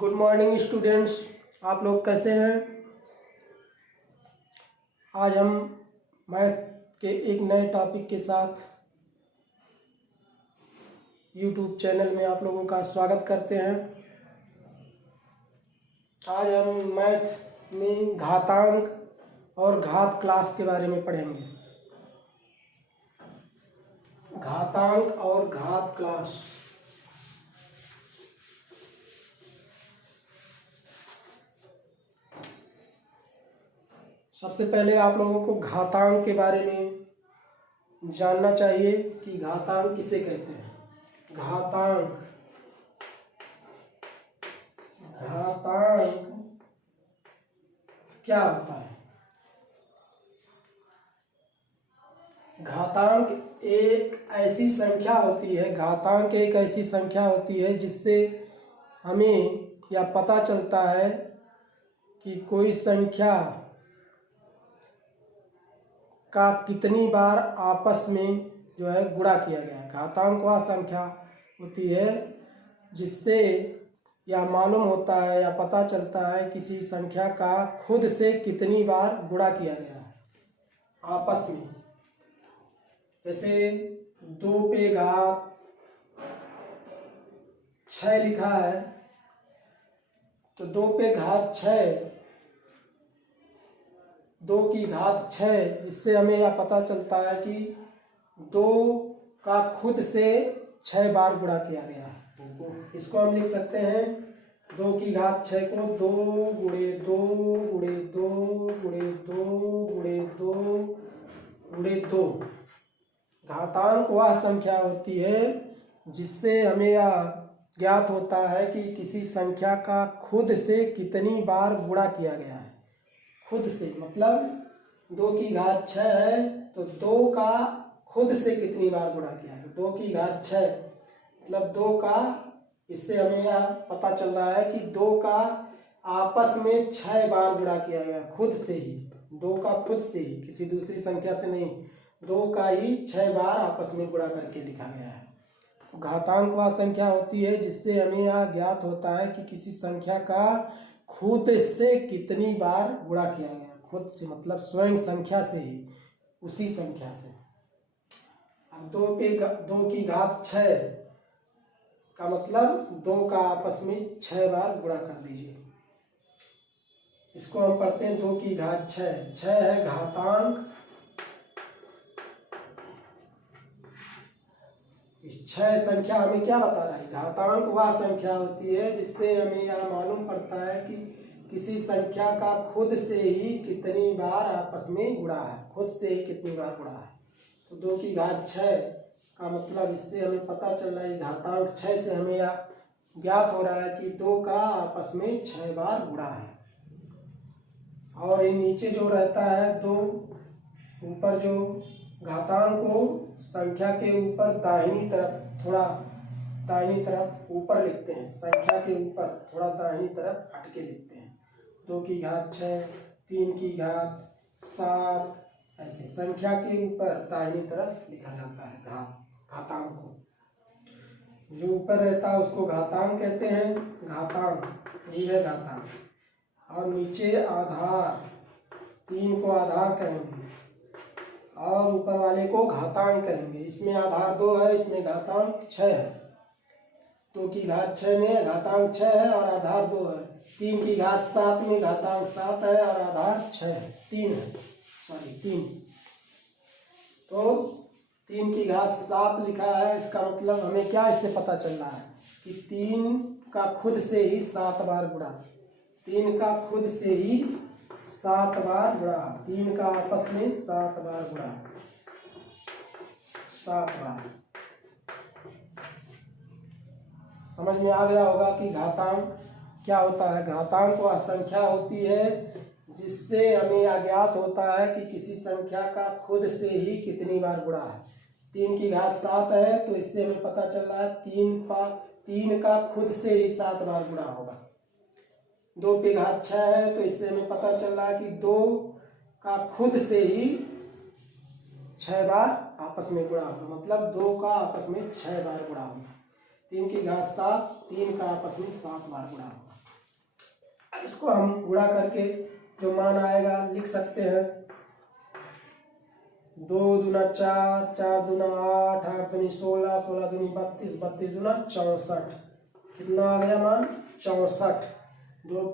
Good morning students, आप लोग कैसे हैं। आज हम मैथ के एक नए टॉपिक के साथ यूट्यूब चैनल में आप लोगों का स्वागत करते हैं। आज हम मैथ में घातांक और घात क्लास के बारे में पढ़ेंगे। घातांक और घात क्लास। सबसे पहले आप लोगों को घातांक के बारे में जानना चाहिए कि घातांक किसे कहते हैं। घातांक क्या होता है। घातांक एक ऐसी संख्या होती है, घातांक एक ऐसी संख्या होती है जिससे हमें यह पता चलता है कि कोई संख्या का कितनी बार आपस में जो है गुणा किया गया है। घातांक वह संख्या होती है जिससे यह मालूम होता है या पता चलता है किसी संख्या का खुद से कितनी बार गुणा किया गया है आपस में। जैसे 2 पे घात 6 लिखा है, तो 2 पे घात 6, 2 की घात 6, इससे हमें यह पता चलता है कि 2 का खुद से 6 बार गुणा किया गया है। इसको हम लिख सकते हैं 2 की घात 6 को 2 गुणे 2 गुणे 2 गुणे 2 गुणे 2 गुणे 2। घातांक वह संख्या होती है जिससे हमें यह ज्ञात होता है कि किसी संख्या का खुद से कितनी बार गुणा किया गया है। खुद से मतलब 2 की घात 6 है तो 2 का खुद से कितनी बार गुणा किया है। 2 की घात 6 मतलब 2 का, इससे हमें यह पता चल रहा है कि 2 का आपस में 6 बार गुणा किया गया खुद से ही। 2 का खुद से ही, किसी दूसरी संख्या से नहीं, 2 का ही 6 बार आपस में गुणा करके लिखा गया है। तो घातांक वह संख्या होती है जिससे हमें यह ज्ञात होता है कि किसी संख्या का खुद से कितनी बार गुणा किया गया। खुद से मतलब स्वयं संख्या से ही, उसी संख्या से। अब 2 की घात 6 का मतलब 2 का आपस में 6 बार गुणा कर दीजिए। इसको हम पढ़ते हैं 2 की घात 6। 6 है घातांक। इस 6 संख्या हमें क्या बता रहा है। घातांक वह संख्या होती है जिससे हमें यह मालूम पड़ता है कि किसी संख्या का खुद से ही कितनी बार आपस में गुणा है। खुद से ही कितनी बार गुणा है। तो 2 की घात 6 का मतलब, इससे हमें पता चल रहा है घातांक 6 से हमें यह ज्ञात हो रहा है कि 2 का आपस में 6 बार गुणा है। और ये नीचे जो रहता है 2, ऊपर जो घातांक को संख्या के ऊपर दाहिनी तरफ, थोड़ा दाहिनी तरफ ऊपर लिखते हैं। संख्या के ऊपर थोड़ा दाहिनी तरफ हटके लिखते हैं। 2 की घात 6, 3 की घात 7, ऐसे संख्या के ऊपर दाहिनी तरफ लिखा जाता है घातांक को। जो ऊपर रहता है उसको घातांक कहते हैं। घातांक यही है घातांक। और नीचे आधार, 3 को आधार कहेंगे और ऊपर वाले को घातांक कहेंगे। इसमें आधार 2 है, इसमें घातांक 6 है। 2 की घात 6 में घातांक 6 है और आधार 2 है। 3 की घात 7 में घातांक 7 है और आधार 6 है, 3 है, सॉरी 3। तो 3 की घात 7 लिखा है, इसका मतलब हमें क्या इससे पता चल रहा है कि 3 का खुद से ही 7 बार गुणा। 3 का खुद से ही 7 बार गुणा। 3 का आपस में 7 बार गुणा, 7 बार। समझ में आ गया होगा कि घातांक क्या होता है। घातांक वह संख्या होती है जिससे हमें अज्ञात होता है कि किसी संख्या का खुद से ही कितनी बार गुणा है। 3 की घात 7 है तो इससे हमें पता चल रहा है 3 का खुद से ही 7 बार गुणा होगा। 2 की घात 6 है तो इससे हमें पता चल रहा है कि 2 का खुद से ही 6 बार आपस में गुणा होगा, मतलब 2 का आपस में 6 बार गुणा होगा। 3 की घात 7, 3 का आपस में 7 बार गुणा होगा। इसको हम गुणा करके जो मान आएगा लिख सकते हैं। 2 दूना 4, 4 दूना 8, 8 दूनी 16, 16 दूनी 32, 32 दूना 64। कितना आ गया मान? 64। 2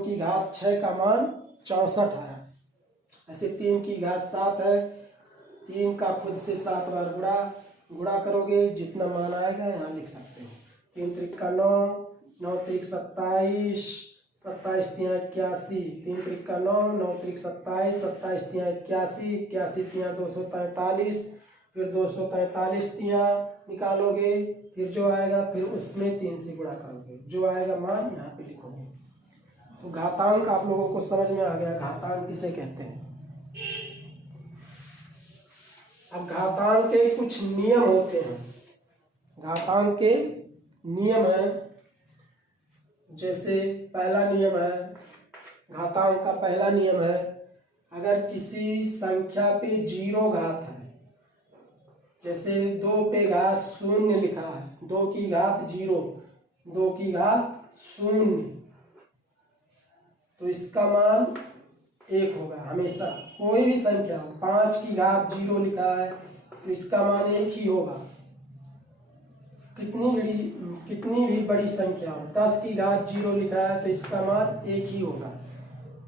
की घात 6 का मान 64 आया। ऐसे 3 की घात 7 है, 3 का खुद से 7 बार गुणा करोगे जितना मान आएगा यहाँ लिख सकते हो। 3 त्रिक का 9, 9 त्रिक 27, 27 तिया 81, 3 त्रिक का 9, 9 त्रिक 27, 27 तिया 81, 81 तिया 243, फिर 243 तिया निकालोगे, फिर जो आएगा फिर उसमें 3 से गुणा करोगे, जो आएगा मान यहाँ पे लिखोगे। तो घातांक आप लोगों को समझ में आ गया, घातांक किसे कहते हैं। अब घातांक के कुछ नियम होते हैं। घातांक के नियम है, जैसे पहला नियम है, घातांक का पहला नियम है, अगर किसी संख्या पे 0 घात है, जैसे 2 पे घात 0 लिखा है, 2 की घात 0, 2 की घात 0, तो इसका मान 1 होगा हमेशा। कोई भी संख्या, 5 की घात 0 लिखा है तो इसका मान 1 ही होगा। कितनी भी बड़ी संख्या हो, 10 की घात 0 लिखा है तो इसका मान 1 ही होगा।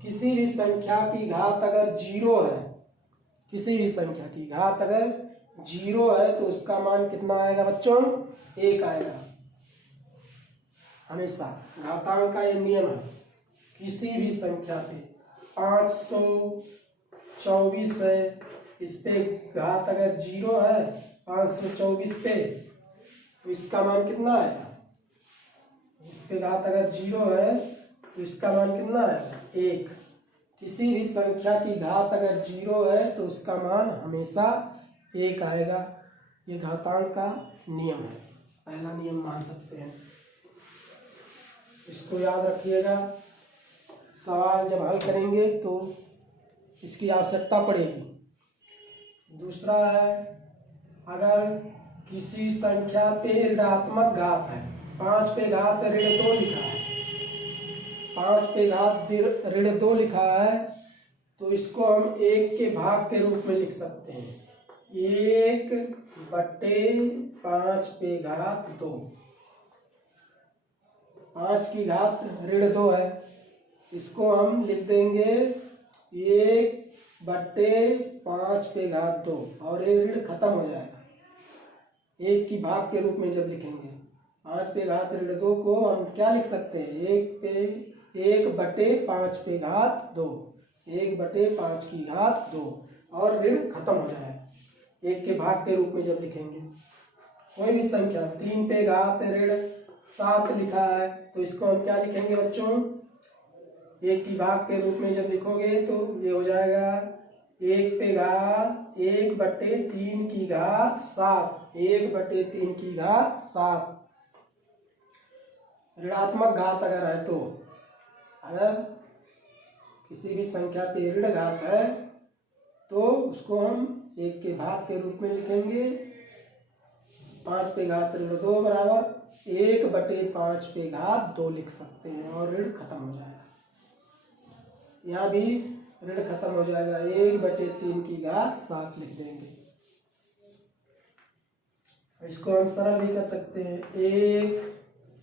किसी भी संख्या की घात अगर 0 है, किसी भी संख्या की घात अगर 0 है तो उसका मान कितना आएगा बच्चों? 1 आएगा हमेशा। घातांक का ये नियम है। किसी भी संख्या पे 524 है, इस पे घात अगर 0 है 524 पे, तो इसका मान कितना आएगा? इस पे घात अगर 0 है तो इसका मान कितना आएगा? 1। किसी भी संख्या की घात अगर 0 है तो उसका मान हमेशा 1 आएगा। ये घातांक का नियम है, पहला नियम मान सकते हैं। इसको याद रखिएगा, सवाल जब हल करेंगे तो इसकी आवश्यकता पड़ेगी। दूसरा है, अगर किसी संख्या पे ऋणात्मक घात है, 5 पे घात ऋण 2 लिखा है, 5 पे घात ऋण 2 लिखा है तो इसको हम 1 के भाग के रूप में लिख सकते हैं। 1/5 पे घात 2। 5 की घात ऋण 2 है, इसको हम लिख देंगे 1/5 पे घात 2 और ये ऋण खत्म हो जाएगा। 1 की भाग के रूप में जब लिखेंगे 5 पे घात ऋण 2 को हम क्या लिख सकते हैं? 1/5 पे घात 2, 1/5 की घात 2 और ऋण खत्म हो जाएगा 1 के भाग के रूप में जब लिखेंगे। कोई भी संख्या 3 पे घात ऋण 7 लिखा है तो इसको हम क्या लिखेंगे बच्चों? 1 की भाग के रूप में जब लिखोगे तो ये हो जाएगा 1 पे घात 1/3 की घात 7, 1/3 की घात 7। ऋणात्मक घात अगर है तो, अगर किसी भी संख्या पे ऋण घात है तो उसको हम 1 के भाग के रूप में लिखेंगे। 5 पे घात ऋण 2 बराबर 1/5 पे घात 2 लिख सकते हैं और ऋण खत्म हो जाएगा। यहाँ भी ऋण खत्म हो जाएगा, 1/3 की घात 7 लिख देंगे। इसको हम सरल भी कर सकते हैं।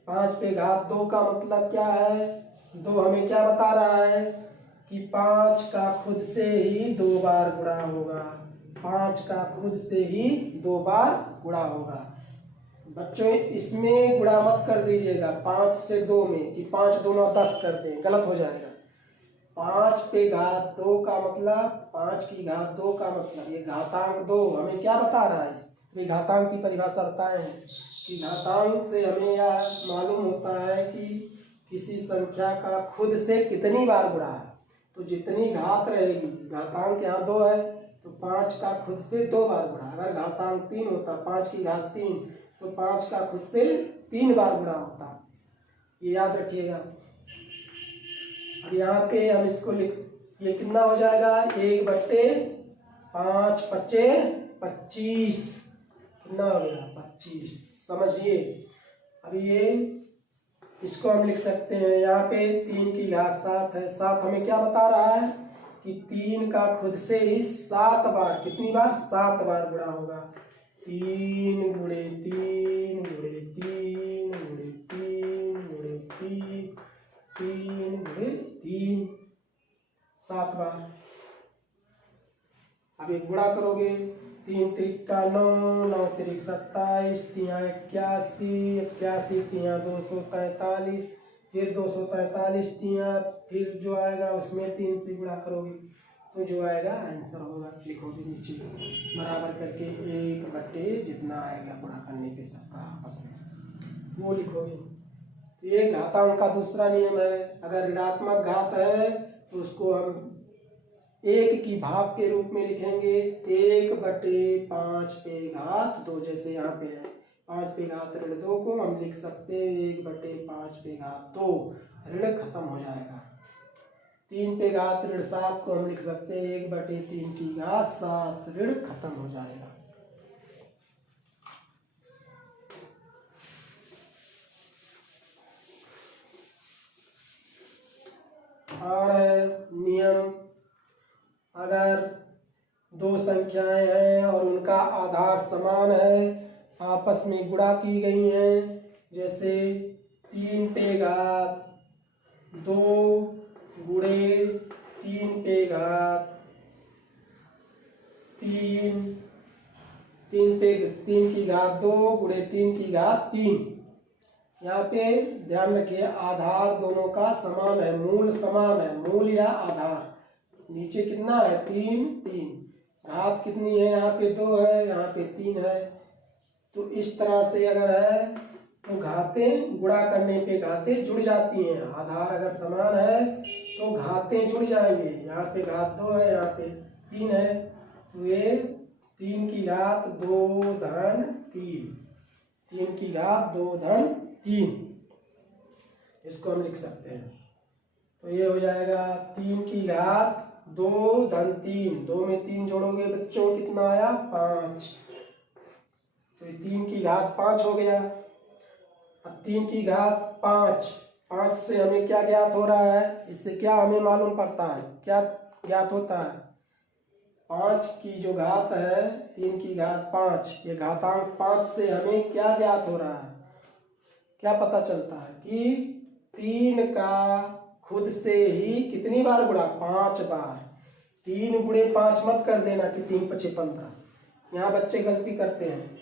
5 पे घात 2 का मतलब क्या है? 2 हमें क्या बता रहा है कि 5 का खुद से ही 2 बार गुणा होगा। 5 का खुद से ही 2 बार गुणा होगा। बच्चों इसमें गुणा मत कर दीजिएगा 5 से 2 में कि 5 दूना 10 कर दें, गलत हो जाएगा। 5 पे घात 2 का मतलब, 5 की घात 2 का मतलब ये घातांक 2 हमें क्या बता रहा है? ये घातांक की परिभाषा बताएं कि घातांक से हमें यह मालूम होता है कि किसी संख्या का खुद से कितनी बार गुणा है। तो जितनी घात रहेगी, घातांक यहाँ 2 है तो 5 का खुद से 2 बार गुणा। अगर घातांक 3 होता, 5 की घात 3, तो 5 का खुद से 3 बार गुणा होता। ये याद रखिएगा। अब यहाँ पे हम इसको ये कितना हो जाएगा? 1/5 पच्चे 25, कितना हो गया? 25। समझिए, अब ये इसको हम लिख सकते हैं, यहाँ पे 3 की घात 7 है। 7 हमें क्या बता रहा है कि 3 का खुद से ही 7 बार, कितनी बार, 7 बार गुणा होगा। 3 गुणे 3 गुणे 3 गुणे 3 गुणे 3 3 गुणे 3, 7 बार। अब एक गुणा करोगे, 3 त्रिक का 9, 9 त्रिक 27, 3 81, 81 3 243, फिर 243 3, फिर जो आएगा उसमें 3 से गुणा करोगे तो जो आएगा आंसर होगा, लिखोगे नीचे बराबर करके 1/, जितना आएगा गुणा करने पे सबका आपस में वो लिखोगे। ये घातांक का दूसरा नियम है। अगर ऋणात्मक घात है तो उसको हम 1 की भाग के रूप में लिखेंगे, 1/5 पे घात 2, जैसे यहाँ पे है 5 पे घात ऋण 2 को हम लिख सकते हैं 1/5 पे घात 2, ऋण खत्म हो जाएगा। 3 पे घात ऋण 7 को हम लिख सकते हैं 1/3 की घात 7, ऋण खत्म हो जाएगा। और नियम, अगर 2 संख्याएं हैं और उनका आधार समान है, आपस में गुणा की गई हैं, जैसे 3 पे घात 2 गुणे 3 पे घात 3, 3 की घात 2 गुणे 3 की घात 3। यहाँ पे ध्यान रखिए, आधार दोनों का समान है, मूल समान है, मूल या आधार। नीचे कितना है, 3 3, घात कितनी है, यहाँ पे 2 है, यहाँ पे 3 है। तो इस तरह से अगर है तो घातें गुणा करने पे घातें जुड़ जाती हैं। आधार अगर समान है तो घातें जुड़ जाएंगे। यहाँ पे घात 2 है, यहाँ पे 3 है, तो ये 3 की घात 2 धन 3, 3 की घात 2 धन 3, इसको हम लिख सकते हैं। तो ये हो जाएगा 3 की घात 2 धन 3, 2 में 3 जोड़ोगे बच्चों कितना आया, 5, तो 3 की घात 5 हो गया। अब 3 की घात 5, 5 से हमें क्या ज्ञात हो रहा है, इससे क्या हमें मालूम पड़ता है, क्या ज्ञात होता है, 5 की जो घात है 3 की घात 5, ये घातांक 5 से हमें क्या ज्ञात हो रहा है, क्या पता चलता है कि 3 का खुद से ही कितनी बार गुणा, 5 बार। 3 गुणे 5 मत कर देना कि 3 5 15, यहाँ बच्चे गलती करते हैं,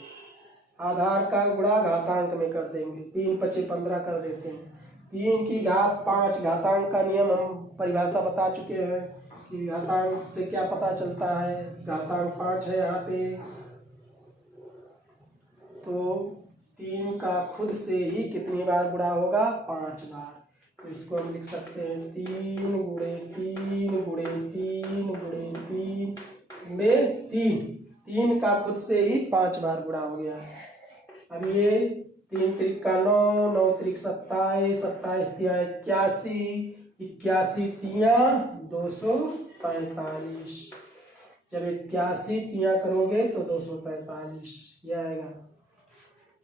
आधार का गुणा घातांक में कर देंगे, 3 5 15 कर देते हैं। 3 की घात 5, घातांक का नियम हम परिभाषा बता चुके हैं कि घातांक से क्या पता चलता है, घातांक 5 है यहाँ पे, तो 3 का खुद से ही कितनी बार गुणा होगा, 5 बार। तो इसको हम लिख सकते हैं 3 गुणे 3 गुणे 3 गुणे 3 गुणे 3, 3 का खुद से ही 5 बार गुणा हो गया। अब ये 3 त्रिक का 9, 9 त्रिक 27, 27 तिया 81, 81 तिया 243, जब 81 तिया करोगे तो 243 ये आएगा।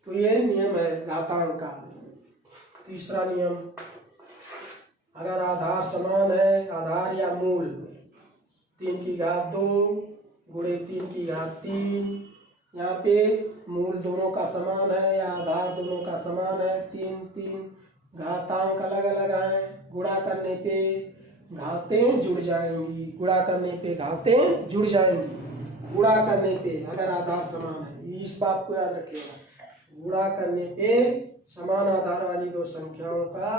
तो ये नियम है घातांक का। तीसरा नियम, अगर आधार समान है, आधार या मूल, 3 की घात 2 गुणे 3 की घात 3, यहाँ पे मूल दोनों का समान है या आधार दोनों का समान है, 3 3, घातांक अलग अलग हैं, गुणा करने पे घातें जुड़ जाएंगी, गुणा करने पे घातें जुड़ जाएंगी, गुणा करने पे अगर आधार समान है, इस बात को याद रखिएगा, गुणा करने पे समान आधार वाली 2 संख्याओं का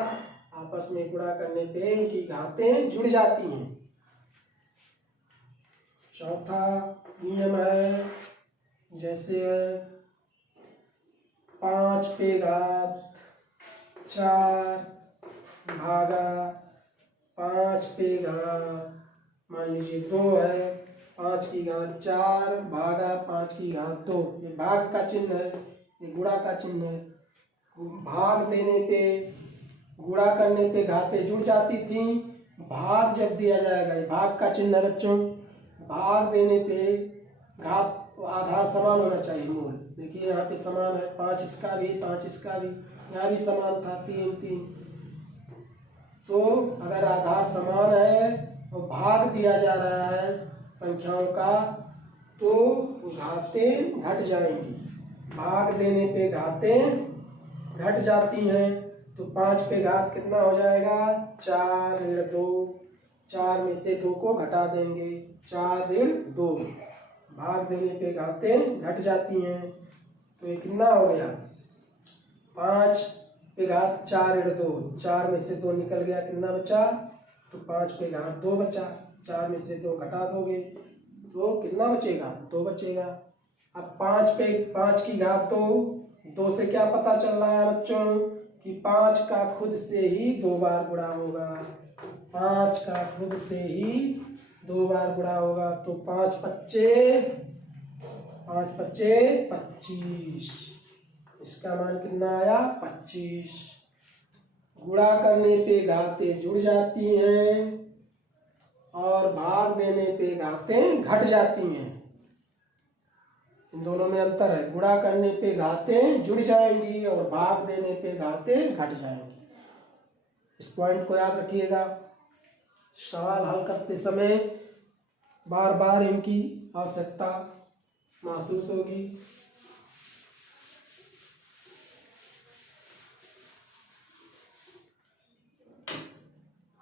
आपस में गुणा करने पे इनकी घातें जुड़ जाती हैं। चौथा नियम है, जैसे 5 पे घात 4 भागा 5 पे घात मान लीजिए 2 है, 5 की घात 4 भागा 5 की घात 2, ये भाग का चिन्ह है, ये गुणा का चिन्ह है। भाग देने पे, गुणा करने पे घातें जुड़ जाती थी, भाग जब दिया जाएगा, ये भाग का चिन्ह है बच्चों, भाग देने पे घात आधार समान होना चाहिए, मूल देखिए यहाँ पे समान है, 5 इसका भी 5 इसका भी, यहाँ भी समान था 3 3। तो अगर आधार समान है और भाग दिया जा रहा है संख्याओं का तो घातें घट जाएंगी। भाग देने पे घातें घट जाती हैं। तो 5 पे घात कितना हो जाएगा 4 ऋण 2। 4 में से 2 को घटा देंगे 4 ऋण 2। भाग देने पे घातें घट जाती हैं। तो ये कितना हो गया 5 पे घात 4 ऋण 2। 4 में से 2 निकल गया कितना बचा तो 5 पे घात 2 बचा। 4 में से 2 घटा दोगे तो कितना बचेगा 2 बचेगा। अब 5 की घात 2 से क्या पता चल रहा है बच्चों कि 5 का खुद से ही 2 बार गुणा होगा। 5 का खुद से ही 2 बार गुणा होगा। तो 5 पच्चे 25। इसका मान कितना आया 25। गुणा करने पे घातें जुड़ जाती हैं और भाग देने पे घातें घट जाती हैं। इन दोनों में अंतर है। गुणा करने पे घातें जुड़ जाएंगी और भाग देने पे घातें घट जाएंगी। इस पॉइंट को याद रखिएगा। सवाल हल करते समय बार बार इनकी आवश्यकता महसूस होगी।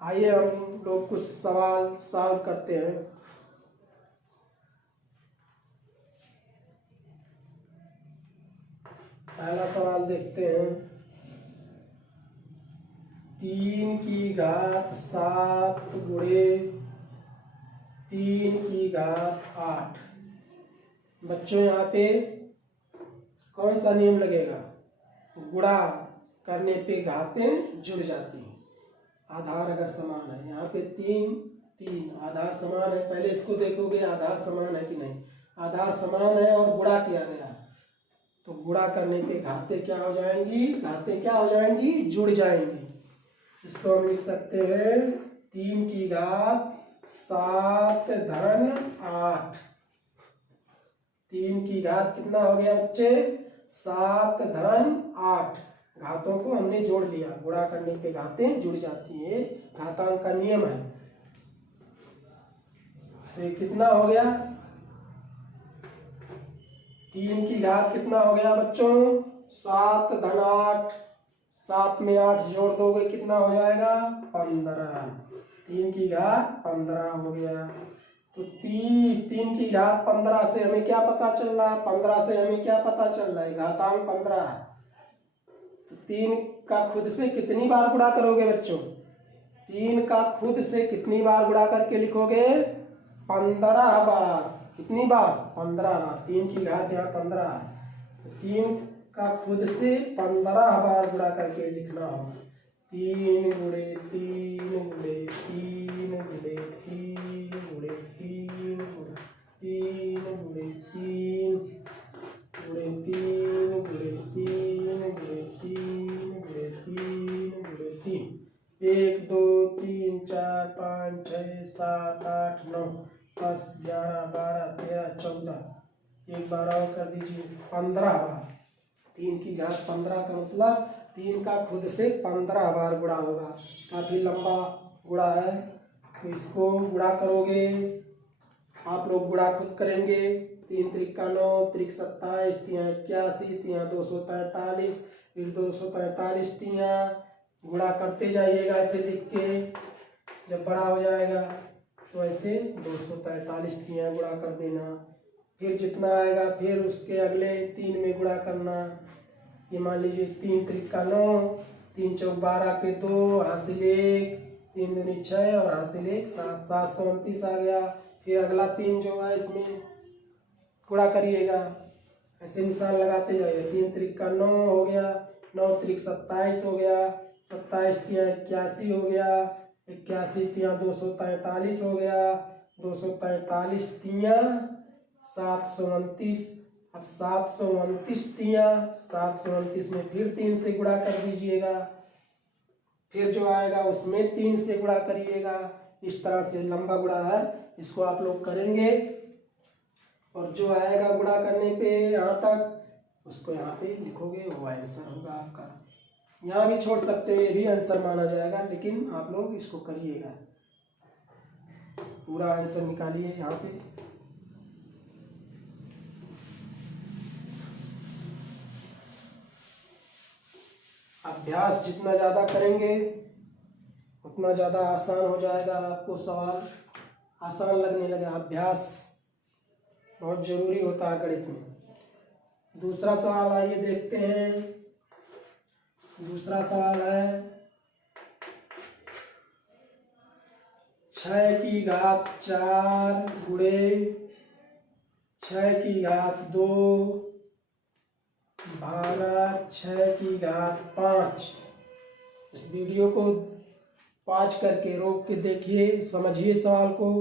आइए हम लोग कुछ सवाल सॉल्व करते हैं। पहला सवाल देखते हैं। 3 की घात 7 गुणे 3 की घात 8। बच्चों यहाँ पे कौन सा नियम लगेगा गुणा करने पे घातें जुड़ जाती हैं। आधार अगर समान है यहाँ पे 3 3 आधार समान है। पहले इसको देखोगे आधार समान है कि नहीं। आधार समान है और गुणा किया गया तो गुणा करने पे घातें क्या हो जाएंगी जुड़ जाएंगी। इसको हम लिख सकते हैं 3 की घात 7 धन 8। 3 की घात कितना हो गया बच्चे 7 धन 8। घातों को हमने जोड़ लिया। गुणा करने पे घातें जुड़ जाती है। घातांक का नियम है। तो ये कितना हो गया 3 की घात कितना हो गया बच्चों 7 धन 8। 7 में 8 जोड़ दोगे कितना हो जाएगा 15। 3 की घात 15 हो गया। तो 3 की घात 15 से हमें क्या पता चल रहा है 15 से हमें क्या पता चल रहा है घातांक 15 है। तो 3 का खुद से कितनी बार गुणा करोगे बच्चों 3 का खुद से कितनी बार गुणा करके लिखोगे 15 बार। कितनी बार 15 बार। 3 की घात यहाँ 15 है। तो 3 का खुद से 15 बार गुणा करके लिखना होगा। 3 गुणे 3 गुणे 3 गुणे 3 गुणे 3 गुणे 3 गुणे 3 गुणे 3 गुणे 3 गुणे 3 गुणे 3 गुणे 3 1 2 3 4 5 6 7 8 9 10 11 12 13 14 एक बार और कर दीजिए 15 बार। 3 की घात 15 का मतलब 3 का खुद से 15 बार गुणा होगा। काफी लंबा गुणा है। तो इसको गुणा करोगे आप लोग गुणा खुद करेंगे। 3 त्रिक 9 त्रिक 27 तिया 81 तिया 243 फिर 243 तिया गुणा करते जाइएगा ऐसे लिख के। जब बड़ा हो जाएगा तो ऐसे 243 तिया गुणा कर देना। फिर जितना आएगा फिर उसके अगले 3 में गुणा करना। ये मान लीजिए 3 त्रिक 9 3 चौक 12 के 2 हासिल 1 3 दूनी 6 और हासिल 1 7 729 आ गया। फिर अगला 3 जो है इसमें गुणा करिएगा। ऐसे निशान लगाते जाइए। 3 त्रिक 9 हो गया 9 त्रिक 27 हो गया 27 तिया 81 हो गया 81 तिया 243 हो गया 243 तिया 729। अब 729 तिया 729 में फिर 3 से गुणा कर दीजिएगा। फिर जो आएगा उसमें 3 से गुणा करिएगा। इस तरह से लंबा गुणा है। इसको आप लोग करेंगे और जो आएगा गुणा करने पे यहाँ तक उसको यहाँ पे लिखोगे वो आंसर होगा आपका। यहाँ भी छोड़ सकते हैं, ये भी आंसर माना जाएगा, लेकिन आप लोग इसको करिएगा, पूरा आंसर निकालिए यहाँ पे। अभ्यास जितना ज़्यादा करेंगे उतना ज़्यादा आसान हो जाएगा, आपको सवाल आसान लगने लगा। अभ्यास बहुत ज़रूरी होता है गणित में। दूसरा सवाल आइए देखते हैं। दूसरा सवाल है 6 की घात 4 गुणे 6 की घात 2 भागा 6 की घात 5। इस वीडियो को पॉज करके रोक के देखिए, समझिए सवाल को,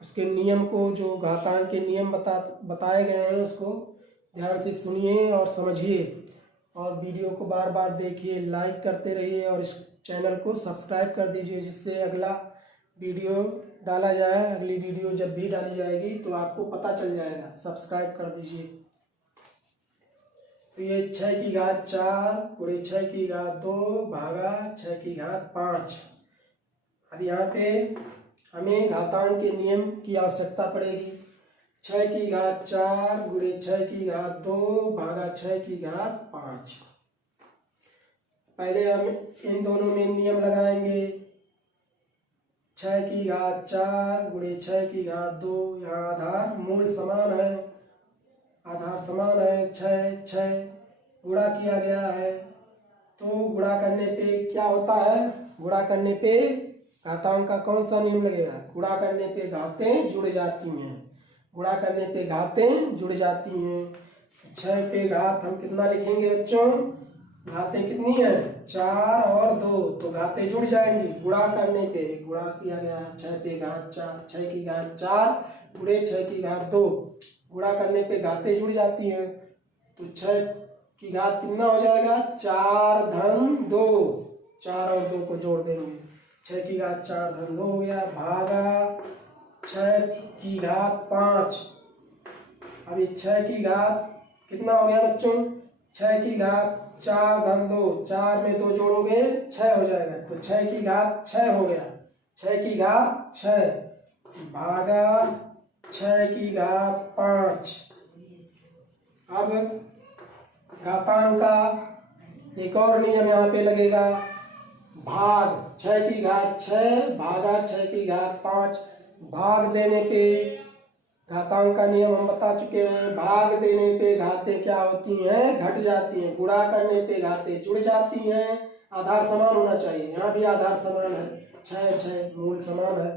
उसके नियम को, जो घातांक के नियम बताए गए हैं उसको ध्यान से सुनिए और समझिए, और वीडियो को बार बार देखिए, लाइक करते रहिए और इस चैनल को सब्सक्राइब कर दीजिए, जिससे अगला वीडियो डाला जाए, अगली वीडियो जब भी डाली जाएगी तो आपको पता चल जाएगा। सब्सक्राइब कर दीजिए। तो ये 6 की घात 4 गुणे 6 की घात 2 भागा 6 की घात 5। अब यहाँ पे हमें घातांक के नियम की आवश्यकता पड़ेगी। 6 की घात 4 गुणे 6 की घात 2 भागा 6 की घात 5। पहले हम इन दोनों में नियम लगाएंगे। 6 की घात 4 गुणे 6 की घात 2, यहाँ आधार मूल समान है, आधार समान है, 6 6 गुणा किया गया है, तो गुणा करने पे क्या होता है, गुणा करने पे घातांक का कौन सा नियम लगेगा, गुणा करने पे घातें जुड़ जाती हैं, गुणा करने पे घातें जुड़ जाती हैं। 6 पे घात हम कितना लिखेंगे बच्चों, घातें कितनी है 4 और 2, तो घातें जुड़ जाएंगी। गुणा करने पे गुणा किया गया 6 पे घात 4, 6 की घात 4 गुणे 6 की घात 2, गुणा करने पे घातें जुड़ जाती हैं, तो 6 की घात कितना हो जाएगा 4 धन 2, 4 और 2 को जोड़ देंगे, 6 की घात 4 धन 2 हो गया, भागा 6 की घात 5। अभी 6 की घात कितना हो गया बच्चों, 6 की घात 4 धन 2, 4 में 2 जोड़ोगे 6 हो जाएगा, तो 6 की घात 6 हो गया, 6 की घात 6 भागा 6 की घात 5। अब घातांक का एक और नियम यहाँ पे लगेगा, भाग 6 की घात 6 भागा 6 की घात 5। भाग देने पे घातांक का नियम हम बता चुके हैं, भाग देने पे घातें क्या होती हैं, घट जाती हैं, गुणा करने पे घातें जुड़ जाती हैं, आधार समान होना चाहिए, यहाँ भी आधार समान है, 6 6 मूल समान है,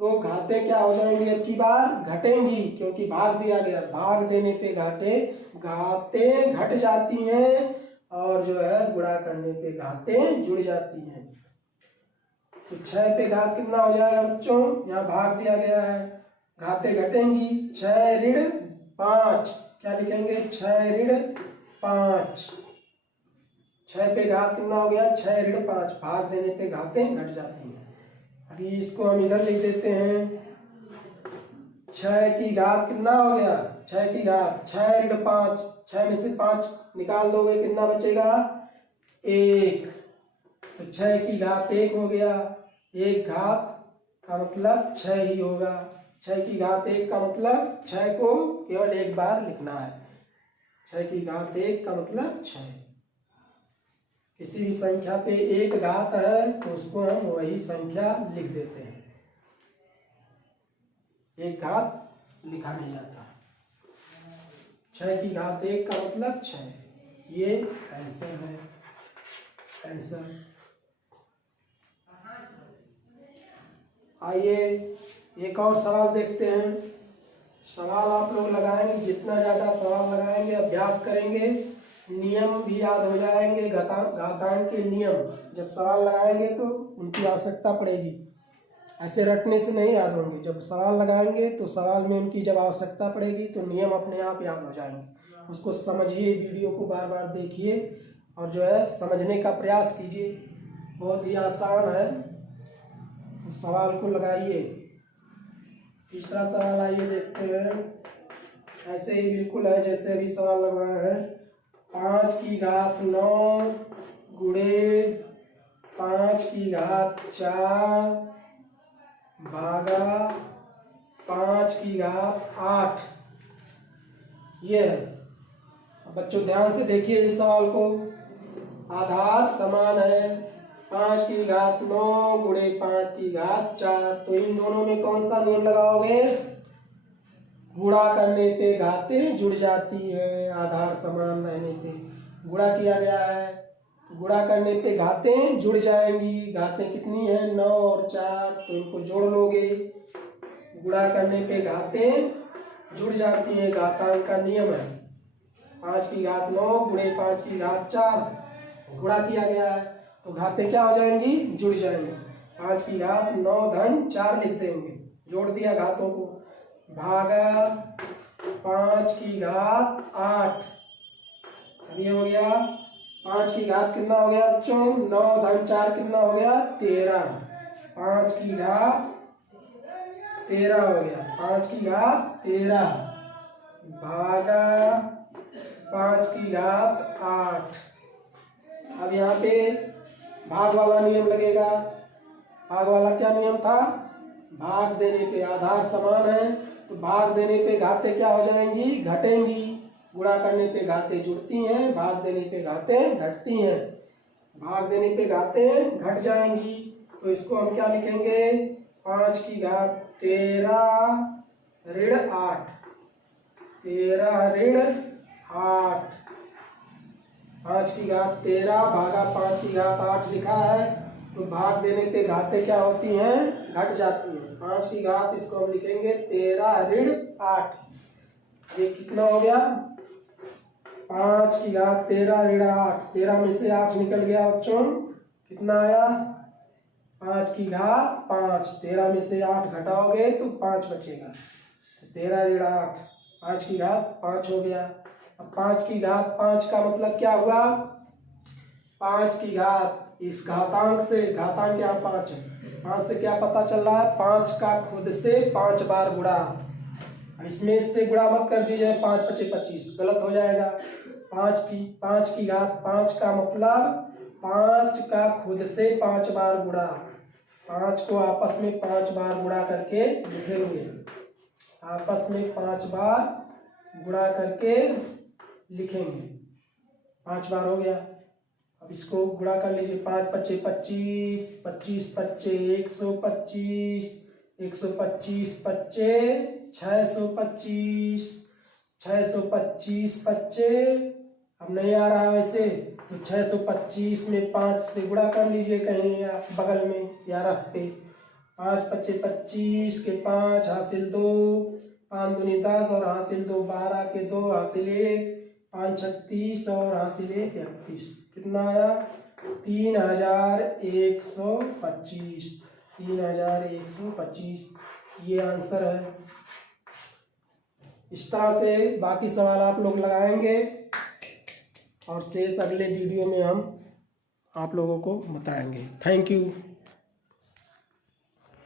तो घातें क्या हो जाएंगी, अब की बार घटेंगी, क्योंकि भाग दिया गया, भाग देने पे घातें घट जाती हैं, और जो है गुणा करने पे घातें जुड़ जाती हैं। तो 6 पे घात कितना हो जाएगा बच्चों, यहाँ भाग दिया गया है, घातें घटेंगी, 6 ऋण 5, क्या लिखेंगे 6 ऋण 5। 6 पे घात कितना हो गया 6 ऋण 5, भाग देने पे घातें घट जाती हैं। अभी इसको हम इधर लिख देते हैं, 6 की घात कितना हो गया 6 की घात 6 ऋण 5, 6 में से 5 निकाल दोगे कितना बचेगा 1, तो 6 की घात 1 हो गया, 1 घात का मतलब 6 ही होगा, 6 की घात 1 का मतलब 6 को केवल एक बार लिखना है, 6 की घात 1 का मतलब 6। किसी भी संख्या पे एक घात है तो उसको हम वही संख्या लिख देते हैं, एक घात लिखा नहीं जाता, 6 की घात 1 का मतलब 6, ये आंसर है, आंसर। आइए एक और सवाल देखते हैं। सवाल आप लोग लगाएंगे, जितना ज़्यादा सवाल लगाएंगे, अभ्यास करेंगे, नियम भी याद हो जाएंगे, घातांक के नियम जब सवाल लगाएंगे तो उनकी आवश्यकता पड़ेगी, ऐसे रटने से नहीं याद होंगे, जब सवाल लगाएंगे तो सवाल में उनकी जब आवश्यकता पड़ेगी तो नियम अपने आप याद हो जाएंगे। उसको समझिए, वीडियो को बार बार देखिए और जो है समझने का प्रयास कीजिए, बहुत ही आसान है, तो सवाल को लगाइए। तीसरा सवाल आइए देखते हैं, ऐसे ही बिल्कुल है जैसे अभी सवाल लगाया है, 5 की घात 9 गुणे 5 की घात 4 भागा 5 की घात 8। ये है। बच्चों ध्यान से देखिए इस सवाल को। आधार समान है 5 की घात 9 गुणे 5 की घात 4, तो इन दोनों में कौन सा नियम लगाओगे? गुणा करने पे घातें जुड़ जाती है। आधार समान रहने पे गुणा किया गया है, गुणा करने पे घातें जुड़ जाएंगी। घातें कितनी है? 9 और 4, तो इनको जोड़ लोगे। गुणा करने पे घातें जुड़ जाती हैं, घातांक का नियम है। 5 की घात 9 गुणे 5 की घात 4 गुणा किया गया है, तो घातें क्या हो जाएंगी? जुड़ जाएंगी। 5 की घात 9 धन 4 लिख देंगे, जोड़ दिया घातों को, भागा 5 की घात 8। अब ये हो गया 5 की घात कितना हो गया बच्चों? 9 धन 4 कितना हो गया? 13। 5 की घात 13 हो गया। 5 की घात 13 भागा 5 की घात 8। अब यहाँ पे भाग वाला नियम लगेगा। भाग वाला क्या नियम था? भाग देने पे आधार समान है, तो भाग देने पे घातें क्या हो जाएंगी? घटेंगी। गुणा करने पे घातें जुड़ती हैं, भाग देने पे घातें घटती हैं। भाग देने पे घातें घट जाएंगी, तो इसको हम क्या लिखेंगे? 5 की घात 13 ऋण 8। 13 ऋण 8। 5 की घात 13 भागा 5 की घात 8 लिखा है, तो भाग देने पे घातें क्या होती हैं? घट जाती हैं। 5 की घात इसको हम लिखेंगे 13 ऋण 8। ये कितना हो गया? 5 की घात 13 ऋण 8। 13 में से 8 निकल गया बच्चों, कितना आया? 5 की घात 5। 13 में से 8 घटाओगे तो 5 बचेगा, 13 ऋण 8। 5 की घात 5 हो गया। अब 5 की घात 5 का मतलब क्या हुआ? 5 की घात इस घातांक से, घातांक यहाँ 5 है, 5 से क्या पता चल रहा है? 5 का खुद से 5 बार गुणा। इसमें इससे गुणा मत कर दीजिए, 5 × 5 = 25, गलत हो जाएगा। 5 की घात 5 का मतलब 5 का खुद से 5 बार गुणा। 5 को आपस में 5 बार गुणा करके लिखेंगे, आपस में 5 बार गुणा करके लिखेंगे। 5 बार हो गया। अब इसको गुणा कर लीजिए, 5 × 5 = 25, 25 × 5 = 125, 125 × 5 = 625, 625 × 5 अब नहीं आ रहा वैसे, तो 625 में 5 से गुणा कर लीजिए कहीं आप बगल में या रख पे। 5 × 5 = 25 के 5 हासिल 2, 5 दूनी 10 और हासिल 2 12 के 2 हासिल 1, 5 × 36 और हासिल 1 31। कितना आया? 3125। 3125 ये आंसर है। इस तरह से बाकी सवाल आप लोग लगाएंगे और शेष अगले वीडियो में हम आप लोगों को बताएंगे। Thank you.